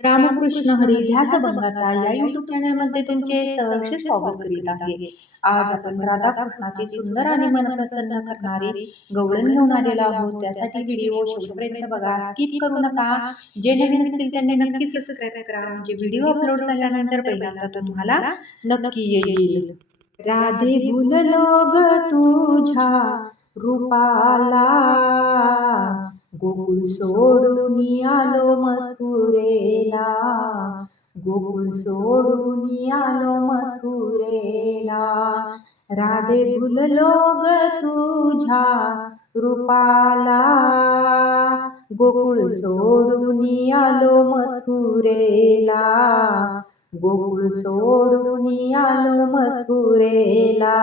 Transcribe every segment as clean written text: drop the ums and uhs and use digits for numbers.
रामकृष्ण हरी ध्यास भंगाचा या YouTube चॅनलमध्ये तुमचे सहर्ष स्वागत करीत आहे. आज आपण राधाकृष्णाची सुंदर आणि मन प्रसन्न करणारी गवळण घेऊन आलेलो आहोत. त्यासाठी व्हिडिओ शेवटपर्यंत बघा, स्किप करू नका. जे नवीन असतील त्यांनी नक्की सबस्क्राईब करा, म्हणजे व्हिडिओ अपलोड झाल्यानंतर पहिल्यांदा तुम्हाला नक्की येईल. राधे भुललो ग तुझ्या रूपाला, गोकुळ सोडून आलो मथुरेला, गोकुळ सोडून आलो मथुरेला. राधे भुललो ग तुझ्या रूपाला, गोकुळ सोडून आलो मथुरेला, गोकुळ सोडून आलो मथुरेला,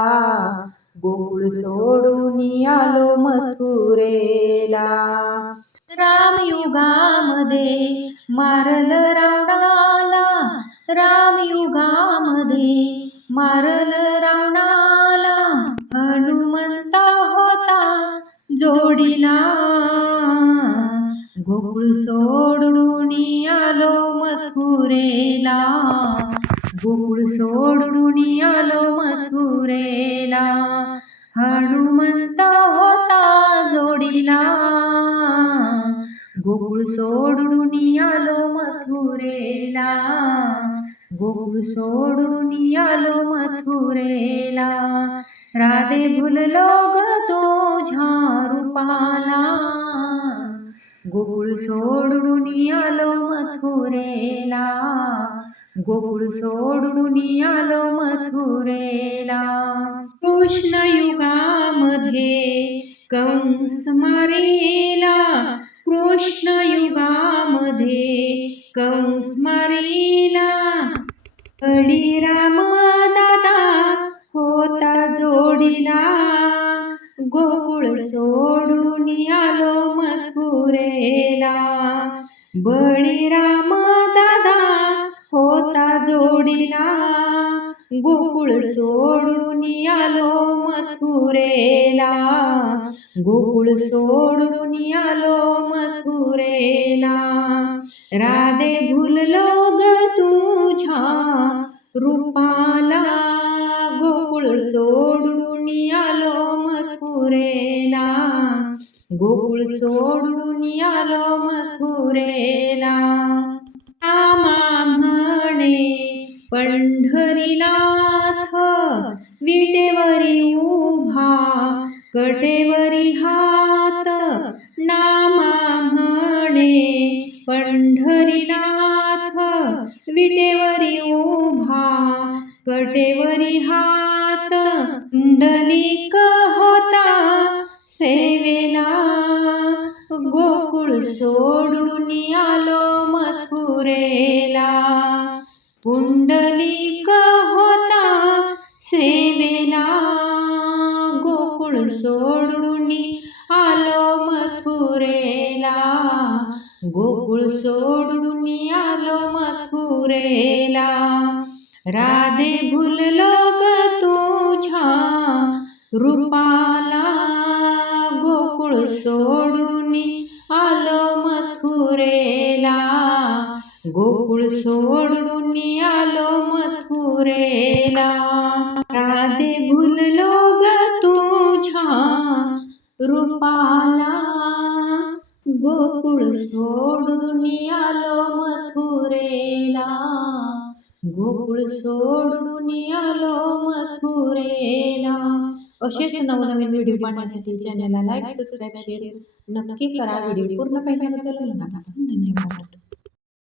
गोकुळ सोडून आलो मथुरेला. रामयुगामध्ये मारल रावणाला, रामयुगामध्ये मारल रावणाला, हनुमंता होता जोडीला, गोकुळ सोडून आलो मथुरेला, गोकुळ सोडून आलो मथुरेला, हनुमंता होता जोडीला, गोकुळ सोडून आलो मथुरेला, गोकुळ सोडून आलो मथुरेला. राधे भुललो ग तुझ्या रूपाला, गोकुळ सोडून आलो मथुरेला, गोकुळ सोडून आलो मथुरेला. कृष्ण युगामध्ये कंस मारिला, कृष्ण युगामध्ये कंस मारिला, बळीराम दादा होता जोडीला, गोकुळ सोडून आलो मथुरेला, बळीराम दादा होता जोडीला, गोकुळ सोडून आलो मथुरेला, गोकुळ सोडून आलो मथुरेला. राधे भुललो ग तुझ्या रूपाला, गोकुळ सोडून आलो मथुरेला, गोकुळ सोडून आलो मथुरेला. रामा म्हणे पंढरीनाथ, विटेवरी उभा कटेवरी हात, नामा म्हणे पंढरीनाथ, विटेवरी उभा कटेवरी हात, पुंडलिक होता सेवेला, गोकुळ सोडून आलो मथुरेला, पुंडलिक होता सेवेला, गोकुळ सोडून आलो मथुरेला, गोकुळ सोडून आलो मथुरेला. राधे भुललो ग तुझ्या रूपाला, गोकुळ सोडून आलो मथुरेला, गोकुळ सोडून आलो मथुरेला. राधे भुललो ग तुझ्या रूपाला, गोकुळ सोडून आलो मथुरेला, गोकुळ सोडून आलो मथुरेला. असेच नवनवीन व्हिडिओ पाहण्यासाठी चॅनलला लाईक, सबस्क्राईब, शेअर नक्की करा. व्हिडिओ पूर्ण पाहिल्याबद्दल मनापासून धन्यवाद.